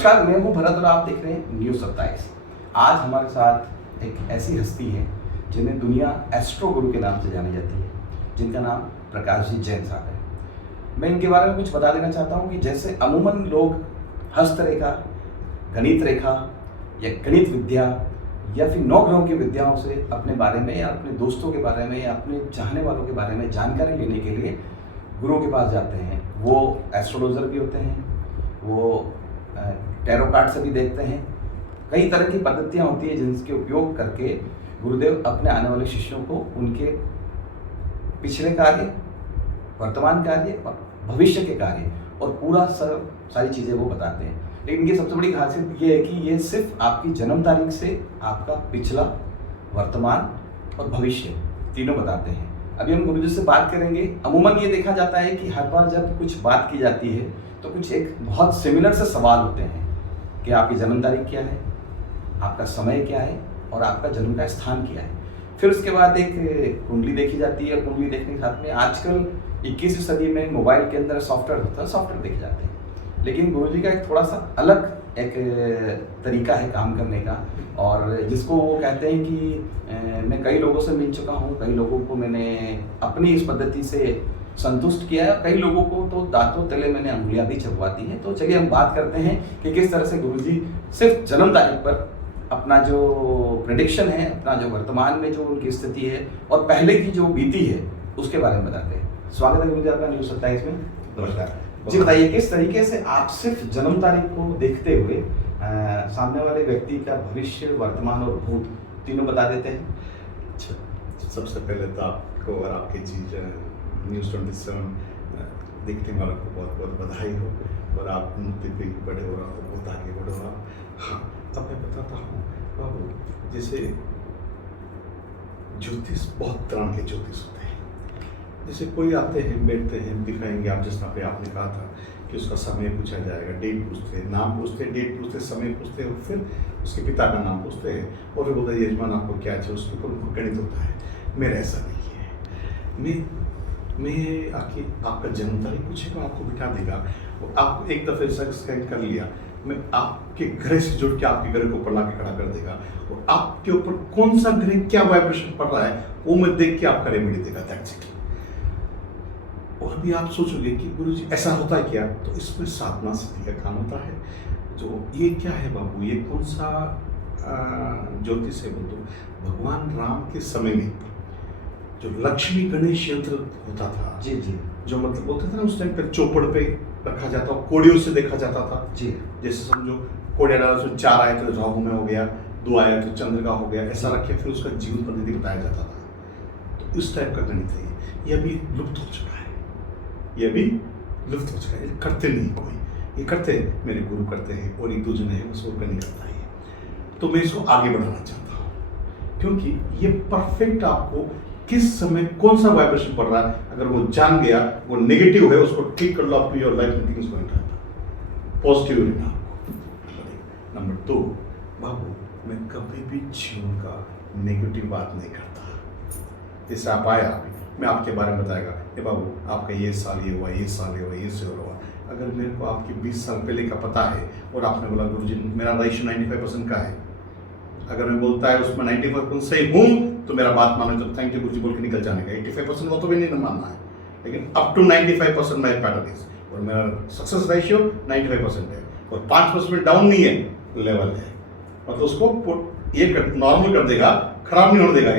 नमस्कार, मैं हूं भरत और आप देख रहे हैं न्यूज़ 27। आज हमारे साथ एक ऐसी हस्ती है जिन्हें दुनिया एस्ट्रो गुरु के नाम से जानी जाती है, जिनका नाम प्रकाश जी जैन साहब है। मैं इनके बारे में कुछ बता देना चाहता हूं कि जैसे अमूमन लोग हस्तरेखा, गणित रेखा या गणित विद्या या फिर 9 ग्रहों की विद्याओं से अपने बारे में या अपने दोस्तों के बारे में या अपने चाहने वालों के बारे में जानकारी लेने के लिए गुरुओं के पास जाते हैं। वो एस्ट्रोलॉजर भी होते हैं, वो टैरो कार्ड से भी देखते हैं। कई तरह की पद्धतियाँ होती है जिनके उपयोग करके गुरुदेव अपने आने वाले शिष्यों को उनके पिछले कार्य, वर्तमान कार्य और भविष्य के कार्य और पूरा सारी चीज़ें वो बताते हैं। लेकिन इनकी सबसे बड़ी खासियत ये है कि ये सिर्फ आपकी जन्म तारीख से आपका पिछला, वर्तमान और भविष्य तीनों बताते हैं। अभी हम गुरुजी से बात करेंगे। अमूमन ये देखा जाता है कि हर बार जब कुछ बात की जाती है तो कुछ एक बहुत सिमिलर से सवाल होते हैं कि आपकी जन्म तारीख क्या है, आपका समय क्या है और आपका जन्म का स्थान क्या है। फिर उसके बाद एक कुंडली देखी जाती है। कुंडली देखने के साथ में आजकल 21वीं सदी में मोबाइल के अंदर सॉफ्टवेयर होता है, सॉफ्टवेयर देखे जाते हैं। लेकिन गुरुजी का एक थोड़ा सा अलग एक तरीका है काम करने का, और जिसको वो कहते हैं कि मैं कई लोगों से मिल चुका हूँ, कई लोगों को मैंने अपनी इस पद्धति से संतुष्ट किया है, कई लोगों को तो दांतों तले मैंने अंगुलियां भी चबवा दी हैं। तो चलिए हम बात करते हैं कि किस तरह से गुरुजी सिर्फ जन्म तारीख पर अपना जो प्रेडिक्शन है, अपना जो वर्तमान में जो उनकी स्थिति है और पहले की जो बीती है उसके बारे में बताते हैं। स्वागत है गुरुजी आपका न्यूज़ 27 में। नमस्कार जी, बताइए किस तरीके से आप सिर्फ जन्म तारीख को देखते हुए सामने वाले व्यक्ति का भविष्य, वर्तमान और भूत तीनों बता देते हैं। अच्छा, सबसे पहले तो आपको और आपकी चीज न्यूज़ 27 देखने वालों को बहुत बहुत बधाई हो और आप उन्नति पे बड़े हो रहा हो, बहुत आगे बढ़ो आप। हाँ, अब मैं बताता हूँ बाबू, जैसे ज्योतिष बहुत तरह के ज्योतिष होते हैं। जैसे कोई आते हैं, बैठते हैं, दिखाएंगे आप जिस तरह पे आपने कहा था कि उसका समय पूछा जाएगा, डेट पूछते हैं, नाम पूछते हैं, डेट पूछते हैं, समय पूछते हैं और फिर उसके पिता का नाम पूछते हैं और फिर बोलते हैं यजमान आपको क्या चाहिए, उसके ऊपर उनको गणित होता है। मेरा ऐसा नहीं है। मैं आके आपका जन्म तारीख पूछेगा, आपको बिठा देगा और आपको एक दफ़े स्कैन कर लिया, मैं आपके ग्रह से जुड़ के आपके ग्रह को ऊपर ला के खड़ा कर देगा और आपके ऊपर कौन सा ग्रह क्या वाइब्रेशन पड़ रहा है वो मैं देख के आपका रेमेडी देगा। That's it. और अभी आप सोचोगे कि गुरुजी ऐसा होता है क्या, तो इसमें साधना सिद्धि का काम होता है। जो ये क्या है बाबू, ये कौन सा ज्योतिष है बोल दो। भगवान राम के समय में जो लक्ष्मी गणेश यंत्र होता था, जी जी, जो मतलब बोलते थे ना उस टाइम पे चौपड़ पे रखा जाता, कोड़ियों से देखा जाता था जी। जैसे समझो कोड़िया डाला, उसमें 4 आए तो राहु में हो गया, 2 आया तो चंद्र का हो गया, ऐसा रखे फिर उसका जीवन पद्धति बताया जाता था। तो इस टाइप का गणित है ये अभी लुप्त हो चुका है, ये अभी लुप्त हो चुका है। करते नहीं कोई, ये करते हैं मेरे गुरु करते हैं और एक 2 जने हैं बस, और नहीं करता है। तो मैं इसको आगे बढ़ाना चाहता हूँ क्योंकि ये परफेक्ट आपको किस समय कौन सा वाइब्रेशन पड़ रहा है, अगर वो जान गया वो नेगेटिव है उसको ठीक कर लो, अप टू योर लाइफ में things going to happen, positive रहना आपको। नंबर 2 बाबू, मैं कभी भी जीवन का नेगेटिव बात नहीं करता। जैसे आप आया, मैं आपके बारे में बताएगा ये बाबू आपका ये साल ये हुआ, ये साल ये हुआ, ये से हुआ। अगर मेरे को आपके 20 साल पहले का पता है और आपने बोला गुरुजी मेरा रेशियो 95% का है, अगर मैं बोलता है उसमें 95% सही हूँ तो मेरा बात मानो, तो थैंक यू गुरुजी बोल के निकल जाने का। 85% वो तो भी नहीं मानना है, लेकिन up to 95% my pattern is, और मेरा सक्सेस रेशियो 95% है और 5% डाउन नहीं है, लेवल है। मतलब उसको ये नॉर्मल कर देगा, खराब नहीं होने देगा।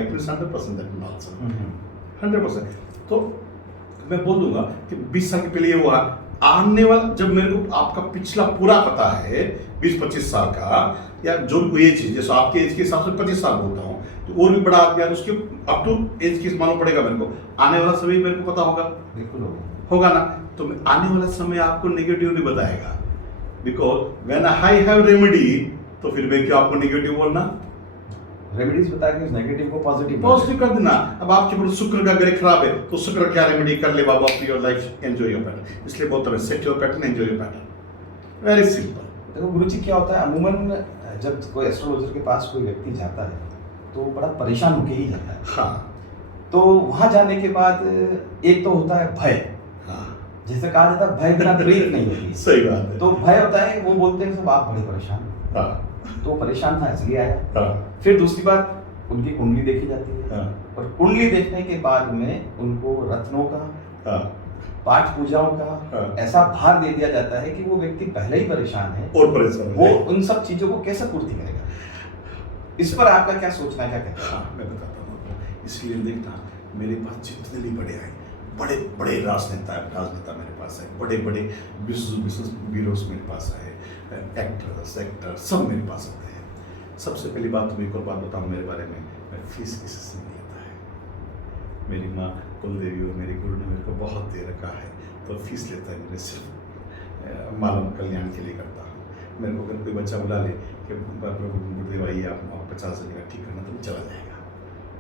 100%। तो मैं बोल दूंगा कि 20 साल के पहले ये हुआ, आने वाला जब मेरे को आपका पिछला पूरा पता है 20-25 साल का, या जो ये चीज जैसे आपके एज के हिसाब से 25 साल बोलता हूँ, तो और भी बड़ा आदमी उसके अप टू एज की मालूम पड़ेगा मेरे को, आने वाला समय मेरे को पता होगा। बिल्कुल होगा ना। तो आने वाला समय आपको नेगेटिव नहीं बताएगा, because when I have remedy, तो फिर मैं क्यों आपको नेगेटिव बोलना, रेमेडीज बता के उस नेगेटिव को पॉजिटिव कर देना। अब आपके ऊपर शुक्र का ग्रह खराब है तो शुक्र क्या रेमेडी कर ले बाबा, your life enjoy your pattern. इसलिए बहुत तरह set your pattern, enjoy your pattern, very simple. देखो गुरुजी क्या होता है, अमूमन जब कोई एस्ट्रोलॉजर के पास कोई व्यक्ति जाता है तो बड़ा परेशान होके ही जाता है। हाँ, तो वहाँ जाने के बाद एक तो होता है भय, हाँ, जैसे कहा जाता है भय बिना प्रीत नहीं होती। सही बात है। तो भय होता है, वो बोलते हैं सब आप बड़े परेशान हो। हाँ तो परेशान था इसलिए आया। हाँ फिर दूसरी बात, उनकी कुंडली देखी जाती है हाँ और कुंडली देखने के बाद में उनको रत्नों का, हाँ पाठ पूजाओं का हाँ। ऐसा भार दे दिया जाता है कि वो व्यक्ति पहले ही परेशान है, और परेशान वो है। उन सब चीजों को कैसे पूर्ति करेगा? इस पर आपका क्या सोचना है, क्या कहना है? हाँ मैं बताता हूँ आपको। इसलिए देखना, मेरे पास जितने भी बड़े आए, बड़े बड़े राजनेता मेरे पास है, बड़े बड़े बिजनेस ब्यूरोज मेरे पास आए, एक्टर सब मेरे पास आते हैं। सबसे पहली बात तो एक और बात बताऊँ मेरे बारे में, मैं फीस किसी से नहीं लेता है। मेरी माँ कुलदेवी और मेरे गुरु ने मेरे को बहुत दे रखा है, तो फीस लेता है मेरे सिर्फ मालूम कल्याण के लिए करता हूँ। मेरे को अगर कोई बच्चा बुला ले कि गुरुदेव आइए आप 50 दिन का ठीक करना, तो चला जाएगा,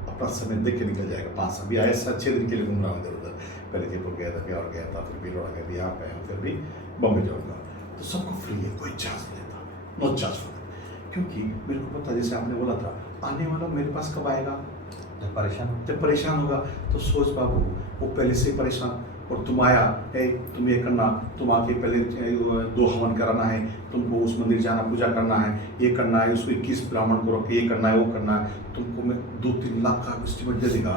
अपना समय देख के निकल जाएगा। 5 साल भी आया, 6 दिन के लिए घूम रहा हूँ इधर उधर। पहले जयपुर गया था, फिर और गया था, फिर बिलोड़ा गया, फिर यहाँ पे आया, फिर भी बॉम्बे जाऊँगा। तो सबको फ्री है, कोई चार्ज नहीं लेता, नो चार्ज फॉर दैट। क्योंकि मेरे को पता, जैसे आपने बोला था, आने वाला मेरे पास कब आएगा? जब परेशान होगा। तो सोच बाबू, वो पहले से परेशान, और तुम आया है, तुम ये करना, तुम आके पहले 2 हवन कराना है, तुमको उस मंदिर जाना, पूजा करना है, ये करना है, उसको 21 ब्राह्मण को रख के ये करना है, वो करना है। तुमको मैं 2-3 लाख का एस्टिमेट दे देगा,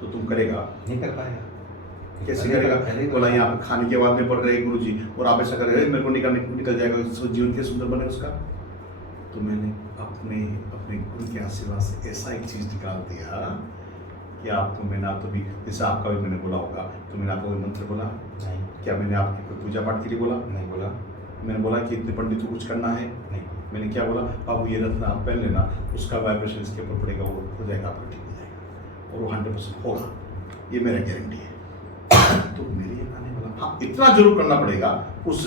तो तुम करेगा? नहीं कर पाएगा। कैसे करेगा? बोला यहाँ पे खाने के बाद में पड़ रहे गुरु जी, और आप ऐसा करेंगे मेरे को निकल जाएगा, जीवन के सुंदर बने उसका। तो मैंने अपने गुरु के आशीर्वाद से ऐसा एक चीज निकाल दिया कि आपको मैंने, आप तो भी जैसे आपका भी मैंने बोला होगा, तो मैंने आपको कोई मंत्र बोला नहीं। क्या मैंने आपकी कोई पूजा पाठ के लिए बोला? नहीं बोला। मैंने बोला कि इतने पंडित को कुछ करना है? नहीं। मैंने क्या बोला? बाबू ये रत्न आप पहन लेना, उसका वाइब्रेशन इसके ऊपर पड़ेगा, वो हो जाएगा, आपको ठीक हो जाएगा, और वो 100% होगा, ये मेरा गारंटी है। तो मेरे ये आने वाला, हाँ इतना जरूर करना पड़ेगा, उस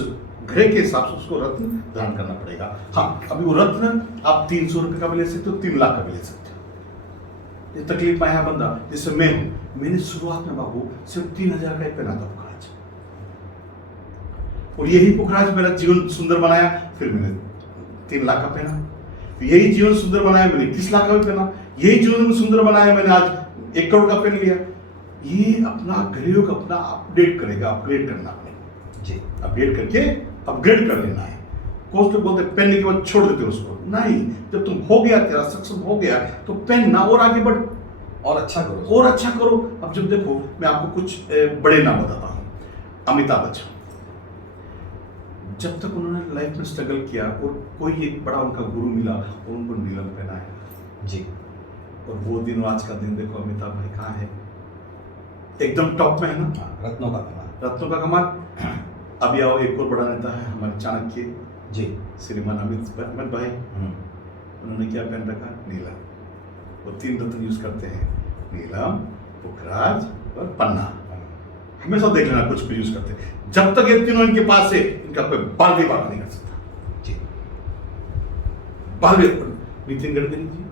ग्रह के हिसाब से उसको रत्न धारण करना पड़ेगा। हाँ अभी वो रत्न आप 300 रुपये का भी ले सकते हो, 3 लाख का भी ले सकते हो। ये तकलीफ में आया बंदा, जैसे मैं हूं, मैंने शुरुआत में बाबू सिर्फ 3000 का ही पहना था पुखराज, और यही पुखराज मेरा जीवन सुंदर बनाया। फिर मैंने 3 लाख का पहना, यही जीवन सुंदर बनाया, मैंने 21 लाख का भी पहना, यही जीवन सुंदर बनाया, मैंने आज 1 करोड़ का पहन लिया। ये अपना कलयुग अपना अपडेट करेगा, अपग्रेड करना अपने जी, अपडेट करके अपग्रेड कर लेना है। कुछ लोग बोलते पहनने के बाद छोड़ देते उसको, नहीं, जब तुम हो गया, तेरा सक्षम हो गया, तो पहनना और आगे बढ़, और अच्छा करो, और अच्छा करो। अब जब देखो, मैं आपको कुछ बड़े नाम बताता हूँ। अमिताभ बच्चन, जब तक उन्होंने लाइफ में स्ट्रगल किया और कोई एक बड़ा उनका गुरु मिला और उनको नीलम पहनाया जी, और वो दिन, आज का दिन देखो अमिताभ भाई कहाँ है, एकदम टॉप में है ना, रत्नों का कमाल। रत्नों का कमाल। अभी आओ, एक और बड़ा नेता है हमारे चाणक्य जी, श्रीमान अमित भाई, उन्होंने क्या पहन रखा? नीलम। वो 3 रत्न यूज करते हैं, नीलम, पुखराज और पन्ना। हमेशा देख लेना, कुछ भी यूज करते हैं, जब तक ये तीनों इनके पास है, इनका कोई बाल भी बात नहीं कर सकता जी। बाल भी। नितिन गडकरी जी,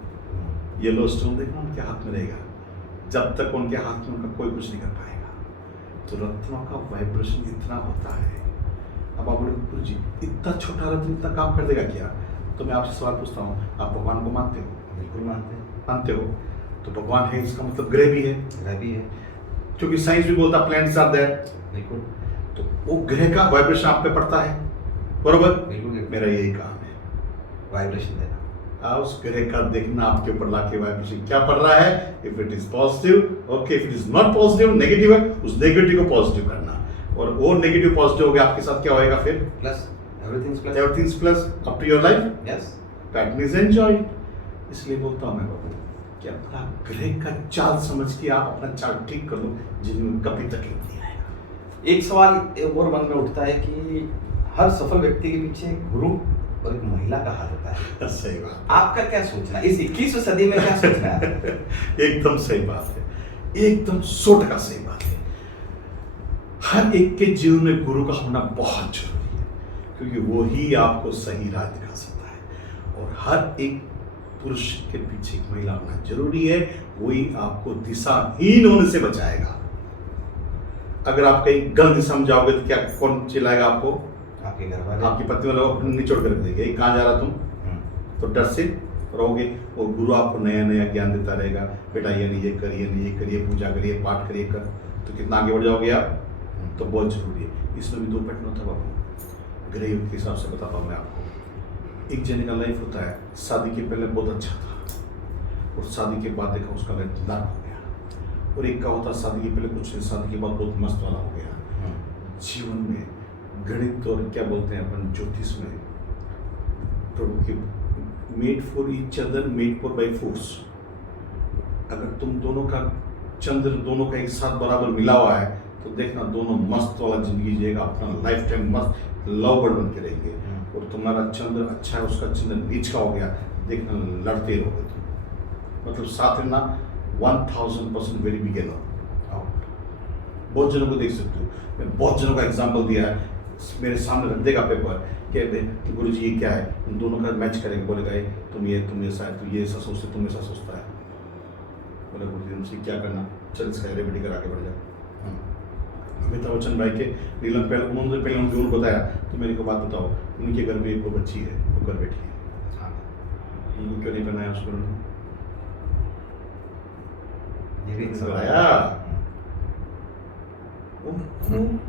येलो स्टोन देखना उनके हाथ में रहेगा, जब तक उनके हाथ में उनका कोई कुछ नहीं कर पाएगा। तो रत्नों का वाइब्रेशन इतना होता है। अब आप बोले गुरु जी इतना छोटा रत्न इतना काम कर देगा क्या? तो मैं आपसे सवाल पूछता हूँ, आप भगवान को मानते हो? बिल्कुल मानते हैं। मानते हो? तो भगवान है, इसका मतलब ग्रह भी है, ग्रह भी है, क्योंकि साइंस भी बोलता प्लैनेट्स आर देयर। बिल्कुल तो वो ग्रह का वाइब्रेशन आप पे पड़ता है, बरोबर? बिल्कुल। मेरा यही काम है, वाइब्रेशन देना। उस ग्रह का देखना आपके ऊपर लाके वाइब्रेशन क्या पड़ रहा है। If it is positive okay, if it is not positive, negative है, उस नेगेटिव को पॉजिटिव करना, और वो नेगेटिव पॉजिटिव हो गया, आपके साथ क्या होएगा फिर? Plus, everything's plus, everything's plus up to your life. Yes, pattern is enjoyed. इसलिए बोलता हूँ मैं बाबू कि अपना ग्रह का चाल समझ के आप अपना चाल ठीक कर लो, जिनमें कभी तकलीफ नहीं आएगा। एक सवाल और मन में उठता है कि हर सफल व्यक्ति के पीछे एक गुरु और एक महिला का हाथ होता है। सही बात। आपका क्या सोचना है इस 21वीं सदी में, क्या सोचना है? एकदम सही बात है, एकदम 100% सही बात है। हर एक के जीवन में गुरु का होना बहुत जरूरी है, क्योंकि वो ही आपको सही राह दिखा सकता है, और हर एक पुरुष के पीछे एक महिला होना जरूरी है, वही आपको दिशाहीन होने से बचाएगा। अगर आप कहीं गलत दिशा में जाओगे तो क्या कौन चिल्लाएगा आपको? आपके घर वाले, आपकी पत्नी वाले आपको निचोड़ कर रख देंगे, कहाँ जा रहा तुम? तो डर से रहोगे, और गुरु आपको नया नया ज्ञान देता रहेगा, बेटा ये नहीं, ये करिए नहीं, ये करिए, पूजा करिए, पाठ करिए कर, तो कितना आगे बढ़ जाओगे आप? तो बहुत जरूरी है। इसमें भी दो पैटर्न होता है बाबू, ग्रह युग के हिसाब से बताता हूँ मैं आपको। एक जने का लाइफ होता है शादी के पहले बहुत अच्छा था और शादी के बाद देखा उसका लाइफ लाख हो गया, और एक का होता है शादी के पहले कुछ नहीं, शादी के बाद बहुत मस्त वाला हो गया। जीवन में गणित और क्या बोलते हैं अपन ज्योतिष में, प्रभु की made for each other, made for by force. अगर तुम दोनों का चंद्र दोनों का एक साथ बराबर मिला हुआ है तो देखना दोनों मस्त वाला जिंदगी जिएगा, अपना लाइफ टाइम मस्त लव बर्ड बन के रहेंगे। और तुम्हारा चंद्र अच्छा है, उसका चंद्र नीच का हो गया, देखना लड़ते रहोगे तुम। मतलब साथ रहना 1000% वेरी बिगेनर। बहुत जनों को देख सकते हो, मैं बहुत जनों का एग्जाम्पल दिया है, मेरे सामने रख देगा पेपर कि गुरु जी ये क्या है, उन दोनों का मैच करेंगे, बोलेगा ये तुम ऐसा है, तो ये ऐसा सोचते, तुम ऐसा सोचता है। बोले गुरु जी हमसे क्या करना, चल इसका रेमेडी कर आगे बढ़ जाए। अमिताभ बच्चन भाई के नीलम पहले उन्होंने उनको बताया, तो मेरे को बात बताओ, उनके घर में एक वो बच्ची है, वो घर बैठी है, हाँ उनको क्यों नहीं बनाया उसको?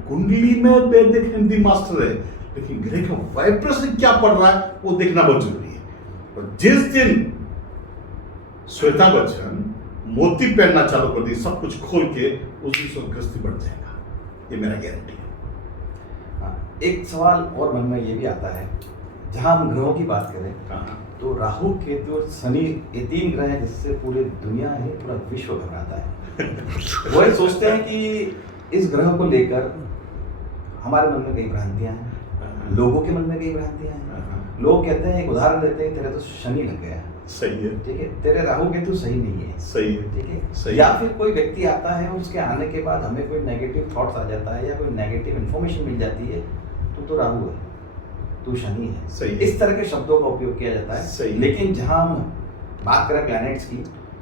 कुंडली में वैदिक हिंदी मास्टर है, लेकिन ग्रह का वाइब्रेशन क्या पड़ रहा है वो देखना बहुत जरूरी है। और जिस दिन श्वेता बच्चन मोती पहनना चालू कर दी, सब कुछ खोल के, उस दिन स्वर्गग्रस्ती बढ़ जाएगा, ये मेरा गारंटी है। एक सवाल और मन में ये भी आता है, जहां हम ग्रहों की बात करें तो राहु केतु और शनि ये 3 ग्रह हैं जिससे पूरी दुनिया है, पूरा विश्व घबराता है। वो ये सोचते हैं कि इस ग्रह को लेकर हमारे मन में कई भ्रांतियां हैं, लोगों के मन में कई भ्रांतियां हैं। लोग कहते हैं, एक उदाहरण देते हैं, तेरे तो शनि लग गया है, सही है, ठीक है, तेरे राहु केतु सही नहीं है, सही है, ठीक है, सही। या फिर कोई व्यक्ति आता है, उसके आने के बाद हमें कोई नेगेटिव थॉट्स आ जाता है या कोई नेगेटिव इन्फॉर्मेशन मिल जाती है, तो राहु है, तू शनि है, सही है। इस तरह के शब्दों का उपयोग किया जाता है। सही। लेकिन जहां हम बात करें प्लैनेट्स की,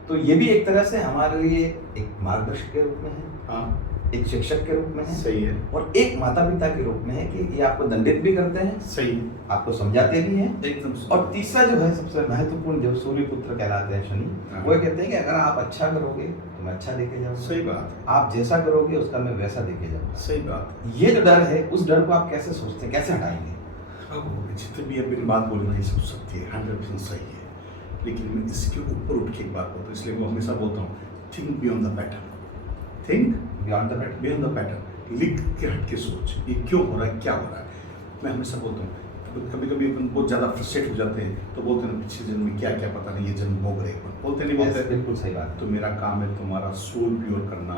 तो ये भी एक तरह से हमारे लिए एक मार्गदर्शक के रूप में है, हाँ एक शिक्षक के रूप में है, सही है, और एक माता पिता के रूप में है कि ये आपको दंडित भी करते हैं, सही है, आपको समझाते भी हैं। एकदम। और तीसरा जो है सबसे महत्वपूर्ण, जो सूर्य पुत्र कहलाते हैं शनि, वो कहते हैं कि अगर आप अच्छा करोगे तो मैं अच्छा देके जाऊंगा, सही बात है, आप जैसा करोगे उसका मैं वैसा देके जाऊंगा। सही बात। ये जो डर है, उस डर को आप कैसे सोचते हैं, कैसे हटाएंगे? अब जितने भी अपनी बात बोलना ये सब सत्य है, 100% सही है, लेकिन मैं इसके ऊपर उठ के एक बात बोलता हूँ, इसलिए मैं हमेशा बोलता हूँ, think beyond the pattern, think beyond the pattern, beyond the pattern, लिख के हट के सोच, ये क्यों हो रहा है, क्या हो रहा है। मैं हमेशा बोलता हूँ, कभी कभी अपन बहुत ज़्यादा फ्रस्ट्रेट हो जाते हैं, तो बोलते हैं पिछले जन्म में क्या क्या पता नहीं, ये जन्म भोग रहे हैं, बोलते नहीं बोलते? बिल्कुल सही बात। तो मेरा काम है तुम्हारा सोल प्योर करना।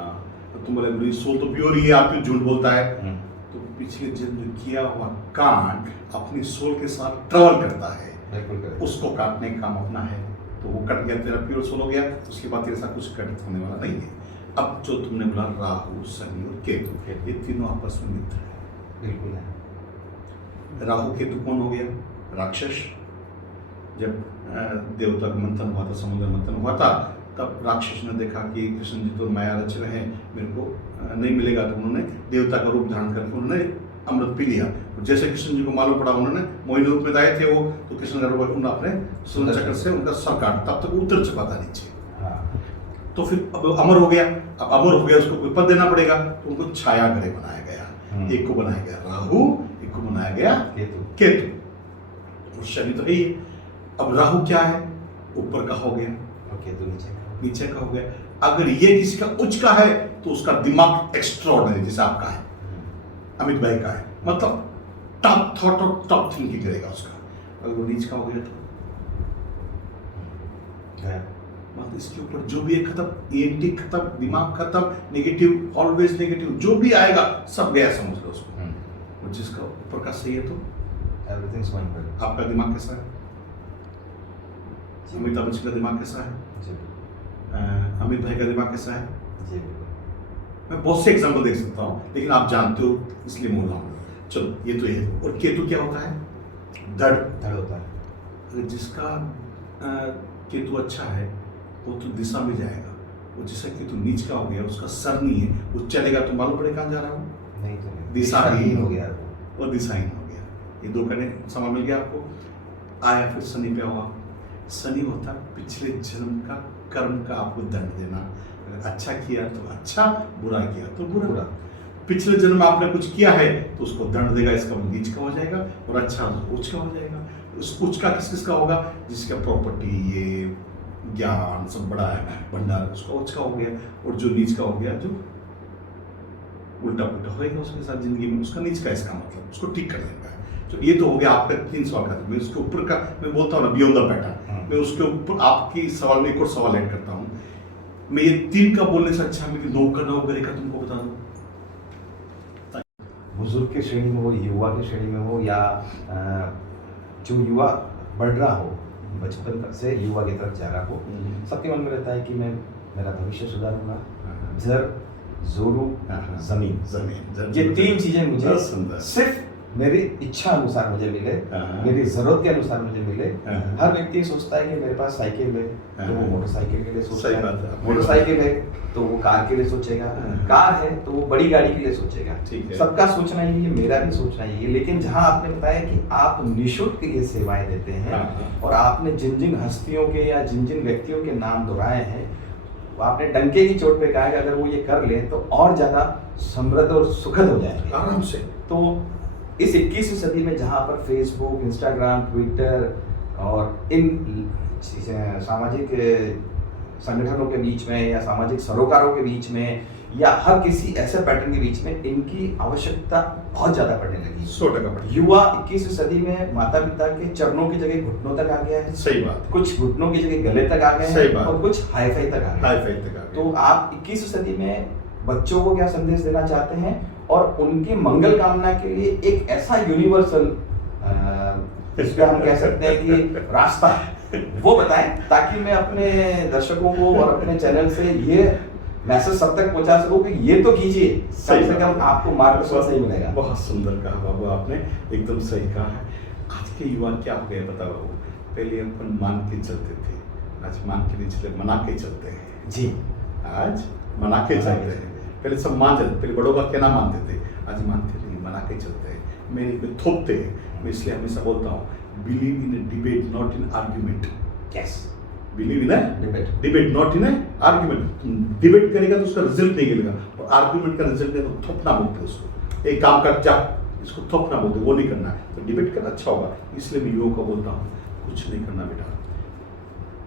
तो तुम बोले गुरु सोल तो प्योर ही है, आप क्यों झूठ बोलता है? तो पिछले जन्म किया हुआ कांड अपनी सोल के साथ ट्रैवल करता है, उसको काटने का काम अपना है, तो वो कट गया, तेरा प्योर सोल हो गया, उसके बाद तेरे साथ कुछ कटित होने वाला नहीं है। अब जो तुमने बोला राहु शनि और केतु, ये तीनों आपस में मित्र है। बिल्कुल है। राहु केतु कौन हो गया? राक्षस। जब देवता का मंथन हुआ था, समुद्र मंथन हुआ था, तब राक्षस ने देखा कि कृष्ण जी तो माया रच रहे हैं, मेरे को नहीं मिलेगा, तो उन्होंने देवता का रूप धारण करके उन्होंने अमृत पी लिया। जैसे कृष्ण जी को मालूम पड़ा, उन्होंने मोहिनी रूप में आए थे वो, तो कृष्ण का रूप उन्होंने अपने सुदर्शन चक्र से उनका सर काट, तब तक उतर चुका था नीचे। तो फिर अब अमर हो गया, अब अमर हो गया, उसको कोई पद देना पड़ेगा, तो उनको छाया ग्रह बनाया गया। एक को बनाया गया राहु, एक को बनाया गया केतु। और शनि तो है ही। अब राहु क्या है? ऊपर का हो गया और केतु नीचे का हो गया। अगर ये किसी का उच्च का है तो उसका दिमाग एक्स्ट्राऑर्डिनरी, जैसे आपका है, अमित भाई का है, मतलब टॉप थॉट और टॉप थिंकिंग करेगा उसका। अगर वो नीच का हो गया तो मतलब इसके ऊपर जो भी है खत्म, ईएनटी खत्म, दिमाग खत्म, नेगेटिव, ऑलवेज नेगेटिव, जो भी आएगा सब गया, समझ लो उसको। और जिसका ऊपर का सही है तो एवरीथिंग इज गोइंग वेल। आपका दिमाग कैसा है? अमिताभ बच्चन का दिमाग कैसा है? अमित भाई का दिमाग कैसा है? मैं बहुत से एग्जाम्पल देख सकता हूँ, लेकिन आप जानते हो इसलिए बोल रहा हूँ। चलो ये तो ये। और केतु क्या होता है? धड़ होता है। अगर जिसका केतु अच्छा है वो तो दिशा में जाएगा, वो जिसका केतु नीच का हो गया, उसका सर नहीं है, वो चलेगा तो मालूम पड़े कहाँ जा रहा हूँ? नहीं तो दिशाहीन हो गया, और दिशाहीन हो गया। ये दो करने समय मिल गया आपको। आया फिर शनि पे हुआ। शनि होता पिछले जन्म का कर्म का आपको दंड देना। अगर अच्छा किया तो अच्छा, बुरा किया तो बुरा। पिछले जन्म में आपने कुछ किया है तो उसको दंड देगा, इसका वो नीच का हो जाएगा, और अच्छा उच्च का हो जाएगा। उस उच्च का किस किस का होगा? जिसका प्रॉपर्टी, ये ज्ञान सब बड़ा है भंडार, उसका उच्च का हो गया। और जो नीच का हो गया, जो उल्टा पुल्टा होएगा उसके साथ जिंदगी में, उसका नीच का इसका मतलब उसको ठीक कर देगा। तो ये तो हो गया आपका 3 सवाल का। मैं उसके ऊपर का मैं बोलता हूँ ना, बियॉन्ड द पैटर्न, मैं उसके ऊपर आपकी सवाल में एक और सवाल ऐड करता हूँ। मैं ये 3 का बोलने से अच्छा मैं 9 का 9 का तुमको बता दूं। बुजुर्ग की श्रेणी में हो, युवा की श्रेणी में हो, या जो युवा बढ़ रहा हो, बचपन से युवा की तरफ जा रहा हो, सबके मन में रहता है कि मैं मेरा भविष्य सुधारूंगा। जर, जोरू, जमीन, ये 3 चीजें मुझे सिर्फ मेरी इच्छा अनुसार मुझे मिले, मेरी जरूरत के अनुसार मुझे मिले। हर व्यक्ति सोचता है कि मेरे पास साइकिल है तो वो मोटरसाइकिल के लिए सोचता है, मोटरसाइकिल है तो वो कार के लिए सोचेगा, कार है तो वो बड़ी गाड़ी के लिए सोचेगा। सबका सोचना ये, मेरा भी सोचना ये। लेकिन जहाँ आपने बताया कि आप निःशुल्क ये सेवाएं देते हैं, और आपने जिन जिन हस्तियों के या जिन जिन व्यक्तियों के नाम दोहराए हैं, आपने डंके की चोट पे कहा है कि अगर वो ये कर लें तो और ज्यादा समृद्ध और सुखद हो जाएंगे आराम से। तो इस 21वीं सदी में जहाँ पर फेसबुक, इंस्टाग्राम, ट्विटर और इन सामाजिक संगठनों के बीच में या सामाजिक सरोकारों के बीच में या हर किसी ऐसे पैटर्न के बीच में इनकी आवश्यकता बहुत ज्यादा पड़ने लगी। 100% युवा 21वीं सदी में माता पिता के चरणों की जगह घुटनों तक आ गया है। सही बात। कुछ घुटनों की जगह गले तक आ गए हैं, और कुछ हाईफाई तक आ गए। तो आप 21वीं सदी में बच्चों को क्या संदेश देना चाहते हैं, और उनकी मंगल कामना के लिए एक ऐसा यूनिवर्सल इसका हम कह सकते हैं कि रास्ता वो बताएं, ताकि मैं अपने दर्शकों को और अपने चैनल से ये मैसेज सब तक पहुंचा सकूं कि ये तो कीजिए, कम से कम आपको मार्गदर्शन सही मिलेगा। बहुत सुंदर कहा बाबू आपने, एकदम सही कहा है। आज के युवा क्या हो गया बताओ बाबू, पहले अपन मान के चलते थे, आज मान के नहीं चले, मना के चलते हैं जी। आज मना के चलते हैं। पहले सब मान चलते, पहले बड़ों का कहना मानते थे, आज मानते नहीं, मना के चलते हैं, मेरे पे थोपते हैं। मैं इसलिए हमेशा बोलता हूँ, believe in A debate not in argument. Yes, believe in A debate not in A argument. Debate करेगा तो उसका रिजल्ट नहीं मिलेगा, और आर्ग्यूमेंट का रिजल्ट है तो थोपना बोलते उसको, एक काम कर जा, इसको थोपना बोलते, वो नहीं करना है। तो डिबेट करना अच्छा होगा। इसलिए मैं युवाओं को बोलता हूँ, कुछ नहीं करना बेटा,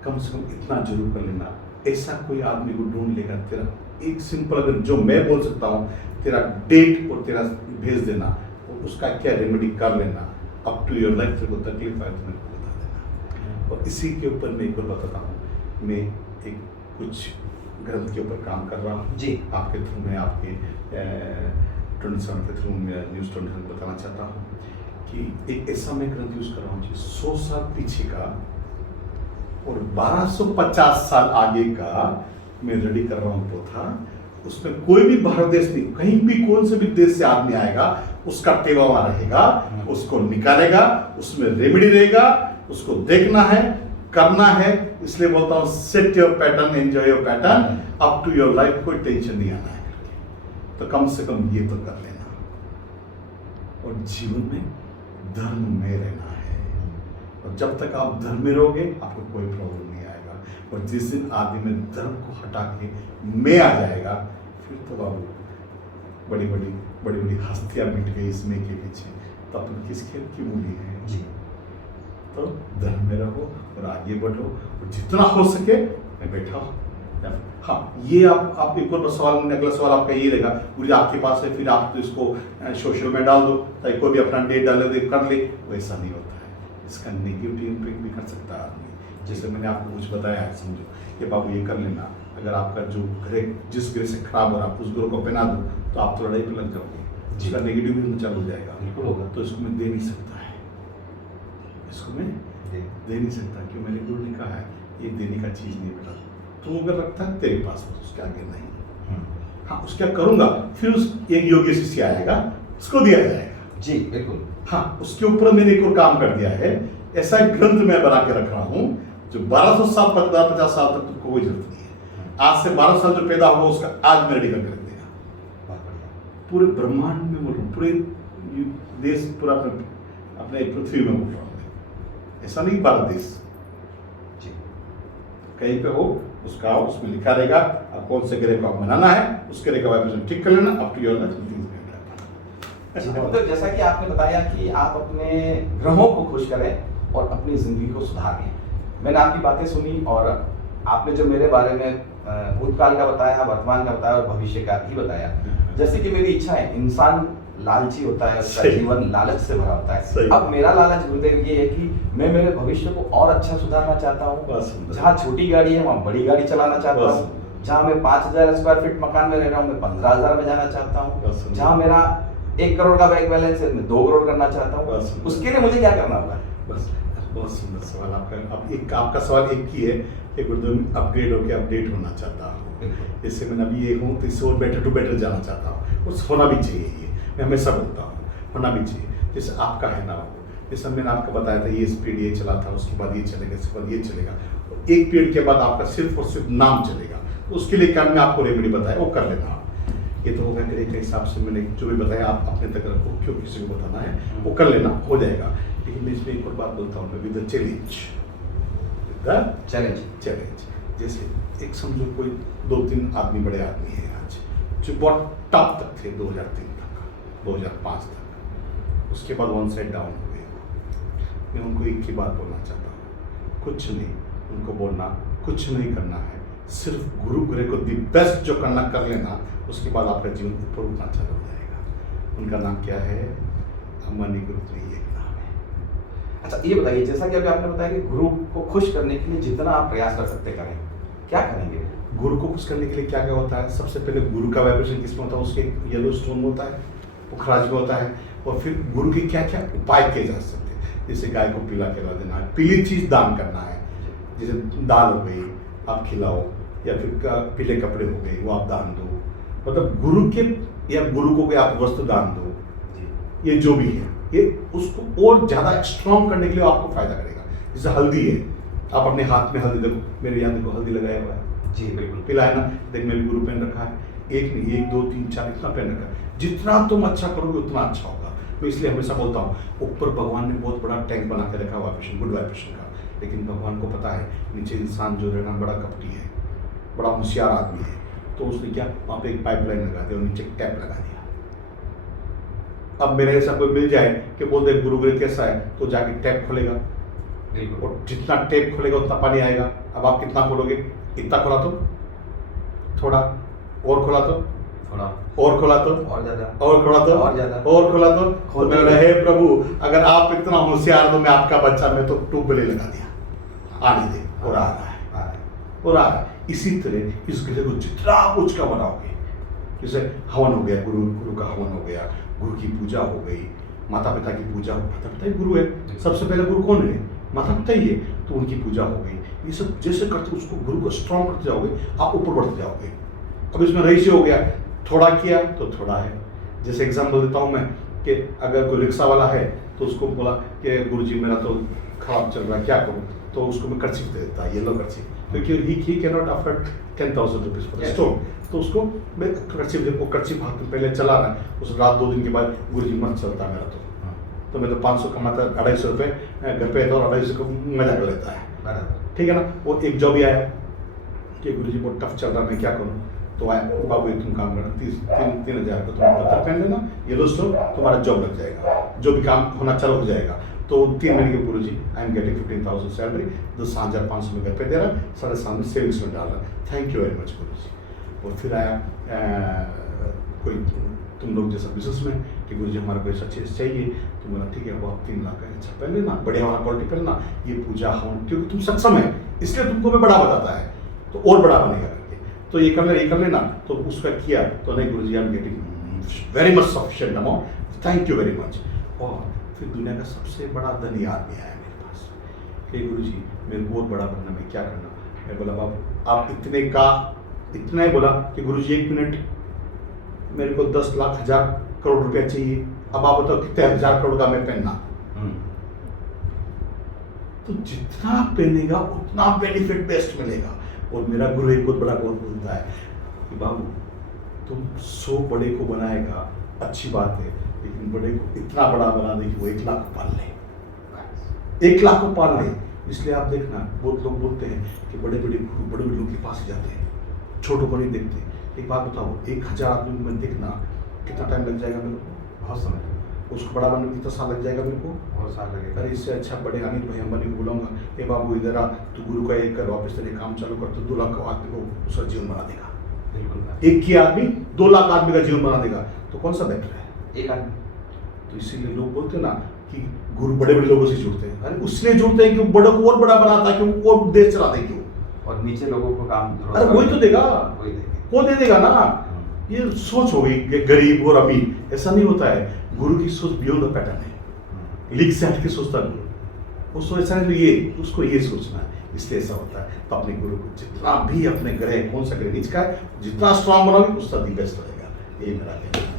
कम से कम इतना जरूर कर लेना, ऐसा कोई आदमी को ढूंढ लेगा तेरा एक सिंपल, अगर जो मैं बोल सकता हूँ, तेरा डेट और तेरा भेज देना, और उसका क्या रेमेडी कर लेना, अप टू योर लाइफ। तेरे को तकलीफ आए तो मेरे को बता देना। और इसी के ऊपर मैं एक बार बताता हूँ, मैं एक कुछ ग्रंथ के ऊपर काम कर रहा हूँ जी, आपके थ्रू में, आपके 27 के थ्रू में न्यूज़ 27 बताना चाहता हूँ कि एक ऐसा मैं ग्रंथ यूज कर रहा हूँ 100 साल पीछे का और 1250 साल आगे का मैं रेडी कर रहा हूँ पोथा। उसमें कोई भी भारत देश नहीं, कहीं भी कौन से भी देश से आदमी आएगा, उसका टेवा वहां रहेगा, उसको निकालेगा, उसमें रेमेडी रहेगा, उसको देखना है, करना है। इसलिए बोलता हूँ, set your pattern, enjoy your pattern, up to your life, कोई टेंशन नहीं आना है। तो कम से कम ये तो कर लेना, और जीवन में धर्म में रहना है। और जब तक आप धर्म में रहोगे, आपको कोई प्रॉब्लम नहीं आएगा। और जिस दिन आदमी में धर्म को हटा के मैं आ जाएगा, फिर तो बाबू बड़ी बड़ी हस्तियां मिट गई इसमें के पीछे, तो अपन किस खेल की मूली है जी। तो धर्म में रहो और आगे बढ़ो, और जितना हो सके मैं बैठा हूँ। हाँ, ये आप एक और सवाल, अगला सवाल आपका ये रहेगा, मुझे आपके पास है, फिर आप तो इसको सोशल में डाल दो ताकि कोई भी अपना डेट डाले दे कर ले। वैसा नहीं होता है, इसका नेगेटिव इम्पैक्ट भी कर सकता है आदमी। जैसे मैंने आपको कुछ बताया है, समझो कि बाबू ये कर लेना, अगर आपका जो ग्रह जिस ग्रह से खराब हो रहा है उस ग्रह को पहना दो तो आप तो लड़ाई पर लग जाओगे, इसका नेगेटिव भी चालू हो जाएगा। बिल्कुल होगा। तो इसको मैं दे नहीं सकता है, इसको मैं दे नहीं सकता, क्यों? मेरे गुरु ने कहा है ये देने का चीज़ नहीं बेटा, तू अगर रखता है तेरे पास, उसके आगे नहीं। हाँ, उसका करूंगा, फिर उस एक योग्य शिष्य आएगा, उसको दिया जाएगा। जी बिल्कुल। हाँ, उसके ऊपर मैंने एक और काम कर दिया है, ऐसा एक ग्रंथ मैं बना के रख रहा हूँ जो 1200 साल 50 साल तक तुमको कोई जरूरत नहीं है। आज से 12 साल जो पैदा होगा उसका आज मैं रेडी करके रख देगा। पूरे ब्रह्मांड में बोल रहा हूँ, पूरे देश, पूरा अपने पृथ्वी में बोल रहा हूँ, ऐसा नहीं भारत देश, कहीं पे हो उसका उसमें लिखा रहेगा, अब कौन से ग्रह को आप बनाना है, उस ग्रह का वाइब्रेशन ठीक कर लेना, अप टू योर जी, तो जैसा कि आपने बताया कि आप अपने ग्रहों को खुश करें और अपनी ज़िंदगी को सुधारें। मैंने आपकी बातें सुनी और आपने जो मेरे बारे में भूतकाल का बताया, वर्तमान का बताया और भविष्य का भी बताया। जैसे कि मेरी इच्छा है, इंसान लालची होता है, उसका सही। जीवन लालच से भरा होता सही। है। अब मेरा लालच गुरुदेव ये है कि मैं मेरे भविष्य को और अच्छा सुधारना चाहता हूँ। बहुत सुंदर। जहाँ छोटी गाड़ी है वहाँ बड़ी गाड़ी चलाना चाहता बहुत हूँ। सुंदर। जहाँ मैं 5,000 स्क्वायर फीट मकान में रह रहा हूँ, मैं 15,000 में जाना चाहता बहुत हूँ। सुंदर। जहाँ मेरा 1 करोड़ का बैंक बैलेंस है, मैं 2 करोड़ करना चाहता बहुत हूँ। सुंदर। उसके लिए मुझे क्या करना होगा? बस बहुत सुंदर सवाल आपका। अब एक आपका सवाल एक ही है कि गुरुदेव अपग्रेड होकर अपडेट होना चाहता हूँ। जैसे मैं अभी ये हूँ तो इससे और बेटर टू बेटर जाना चाहता हूँ। उस होना भी चाहिए, ये मैं हमेशा बोलता हूँ, होना भी चाहिए। जैसे आपका है ना, वो जैसे मैंने आपको बताया था ये स्पीड ये चला था, उसके बाद ये चलेगा, उसके बाद ये चलेगा। एक पीरियड के बाद आपका सिर्फ और सिर्फ नाम चलेगा। तो उसके लिए क्या मैं आपको रेमेडी बताया वो कर लेना। ये तो होगा मेरे के हिसाब से मैंने जो भी बताया आप अपने तक रखो, क्यों किसी को बताना है वो कर लेना, हो जाएगा। लेकिन मैं इसमें एक और बात बोलता हूँ, विद द चैलेंज, चैलेंज। जैसे एक समझो कोई 2-3 आदमी, बड़े आदमी हैं आज, जो बहुत टॉप तक थे 2003 तक, 2005 तक, उसके बाद वन साइड डाउन हो गए। मैं उनको एक ही बात बोलना चाहता हूँ, कुछ नहीं उनको बोलना, कुछ नहीं करना है, सिर्फ गुरु ग्रह को दी बेस्ट जो करना कर लेना, उसके बाद आपका जीवन ऊपर उठना चालू हो जाएगा। उनका नाम क्या है? अमनी गुरु एक नाम है। अच्छा, ये बताइए, जैसा कि अभी आपने बताया कि गुरु को खुश करने के लिए जितना आप प्रयास कर सकते करें, क्या करेंगे? गुरु को खुश करने के लिए क्या क्या होता है? सबसे पहले गुरु का वाइब्रेशन किसमें होता है? उसके येलो स्टोन होता है, पुखराज में होता है। और फिर गुरु के क्या क्या उपाय किए जा सकते हैं? जैसे गाय को पीला खिला देना है, पीली चीज दान करना है, जैसे दाल हो गई आप खिलाओ, या फिर पीले कपड़े हो गए वो आप दान दो, मतलब गुरु के, या गुरु को आप वस्त्र दान दो, ये जो भी है ये उसको और ज़्यादा स्ट्रॉन्ग करने के लिए आपको फायदा करेगा। जैसे हल्दी है, आप अपने हाथ में हल्दी, देखो मेरे यहाँ देखो हल्दी लगाया हुआ है, जी बिल्कुल, पिला है ना, देख मैं भी गुरु पहन रखा है, एक नहीं 1 2 3 4 इतना पहन रखा है। जितना तुम अच्छा करोगे उतना अच्छा होगा। तो इसलिए हमेशा बोलता हूँ, ऊपर भगवान ने बहुत बड़ा टैंक बना के रखा वाइब्रेशन, गुड वाइब्रेशन का, लेकिन भगवान को पता है नीचे इंसान जो रहना बड़ा कपटी है, बड़ा होशियार आदमी है। तो उसने क्या, वहाँ पे एक पाइपलाइन लगा दिया और नीचे टैप लगा दिया। अब मेरे ऐसा कोई मिल जाए कि बोल दे गुरु ग्रह कैसा है, तो जाके टैप खोलेगा, और जितना टैप खोलेगा उतना पानी आएगा। अब आप कितना खोलोगे? इतना खोला तो थोड़ा, और खोला तो थोड़ा, और खोला तो और ज़्यादा, और खोला तो और ज़्यादा, और खोला तो खोलते मैं बोला, हे प्रभु अगर आप इतना होशियार तो मैं आपका बच्चा, मैं तो ट्यूबवेल लगा दिया, आने दे, और आ रहा है, और आ रहा है। इसी तरह इस ग्रह को जितना कुछ का बनाओगे, जैसे हवन हो गया, गुरु का हवन हो गया, गुरु की पूजा हो गई, माता पिता की पूजा, माता पिता ही गुरु है, सबसे पहले गुरु कौन है? माता पिता ही है, तो उनकी पूजा हो गई। ये सब जैसे करते उसको गुरु को स्ट्रॉन्ग करते जाओगे, आप ऊपर बढ़ते जाओगे। अब इसमें रईसी हो गया, थोड़ा किया तो थोड़ा है। जैसे एग्जाम्पल देता हूँ मैं कि अगर कोई रिक्शा वाला है तो उसको बोला कि गुरुजी मेरा तो खराब चल रहा है, क्या करूँ? तो उसको मैं कर्चिफ दे देता है, येलो कर्चिफ, क्योंकि he can not afford 10,000 rupees for stone. तो उसको मैं कर्चिफ देखो, कर्चिफ हाथ में पहले चला रहा है, उस रात 2 दिन के बाद गुरुजी मत चलता मेरा तो मैं तो 500 कमाता, 250 रुपये घर पे तो 250 को मजा कर लेता है, ठीक है ना। वो एक जॉब ही आया कि गुरुजी बहुत टफ चल रहा, मैं क्या करूँ? तो आया, बाबू ये तुम काम करना, 3,000 का तुम पत्थर पहन लेना, ये दोस्तों तुम्हारा जॉब लग जाएगा, जो भी काम होना चालू हो जाएगा। तो 3 महीने के गुरुजी आई एम गेटिंग 15,000 सैलरी, 10,500 में घर पे दे रहा, 7,500 में सेविंग्स में डाल रहा, थैंक यू वेरी मच गुरुजी। और फिर आया कोई तुम लोग जैसा बिजनेस में कि गुरुजी हमारा कोई ऐसा चीज़ चाहिए, तो बोला ठीक है वो आप 3 लाख का अच्छा पहन लेना, बढ़िया वाला क्वालिटी पहन लेना, ये पूजा हवन, क्योंकि तुम सक्षम है इसलिए तुमको मैं बड़ा बताता है, तो और बड़ा बनेगा करके, तो ये कर लेना। तो उसका किया तो नहीं गुरुजी I am getting very much sufficient amount, thank you very much. और फिर दुनिया का सबसे बड़ा धनी आदमी आया मेरे पास कि गुरुजी मेरे को और बड़ा बनना, मैं क्या करना? मैं बोला बाबू आप इतना ही बोला कि गुरुजी 1 मिनट मेरे को 10 लाख 1,000 करोड़ रुपया चाहिए, अब आप बताओ कितने 1,000 करोड़ का मैं पहनना? तो जितना पहनेगा उतना बेनिफिट बेस्ट मिलेगा। और मेरा गुरु एक बहुत बड़ा गोल बोलता है कि बाबू तुम 100 बड़े को बनाएगा अच्छी बात है, लेकिन बड़े को इतना बड़ा बना दे कि वो 1 लाख को पाल ले, 1 लाख को पाल ले। इसलिए आप देखना बहुत लोग बोलते हैं कि बड़े बड़े गुरु बड़े लोग के पास ही जाते हैं, छोटों को नहीं देखते। एक बात बताओ, 1,000 आदमी में देखना कितना टाइम लग जाएगा मेरे को? बहुत समय लगा, उसको बड़ा बनने में कितना साल लग जाएगा मेरे को? बहुत साल लगेगा। अरे इससे अच्छा बड़े अनिल भाई अंबानी को बुलाऊंगा, ए बाबू इधर आ, तू गुरु का एक कर, वापस तेरे काम चालू कर, तो 2 लाख आदमी को उसका जीवन बना देगा। बिल्कुल। एक ही आदमी 2 लाख आदमी का जीवन बना देगा, तो कौन सा बेटर है? एक आदमी। तो इसीलिए लोग बोलते हैं ना कि गुरु बड़े बड़े लोगों से जुड़ते हैं। अरे उसलिए जुड़ते हैं कि वो बड़ों को और बड़ा बनाता है, कि वो और देश चला दे क्यों? और नीचे लोगों को काम अरे वही तो देगा, वही देगा। वो दे देगा ना। ये सोच हो गई कि गरीब और अमीर, ऐसा नहीं होता है। गुरु की सोच बियॉन्ड द पैटर्न है, लीक से हट के सोचता गुरु। वो सोच ऐसा नहीं, तो ये उसको ये सोचना है, इसलिए ऐसा होता है। तो अपने गुरु को जितना भी अपने ग्रह, कौन सा ग्रह नीच का है, जितना स्ट्रांग बनाओगे उतना दी बेस्ट रहेगा। यही मेरा कहना है।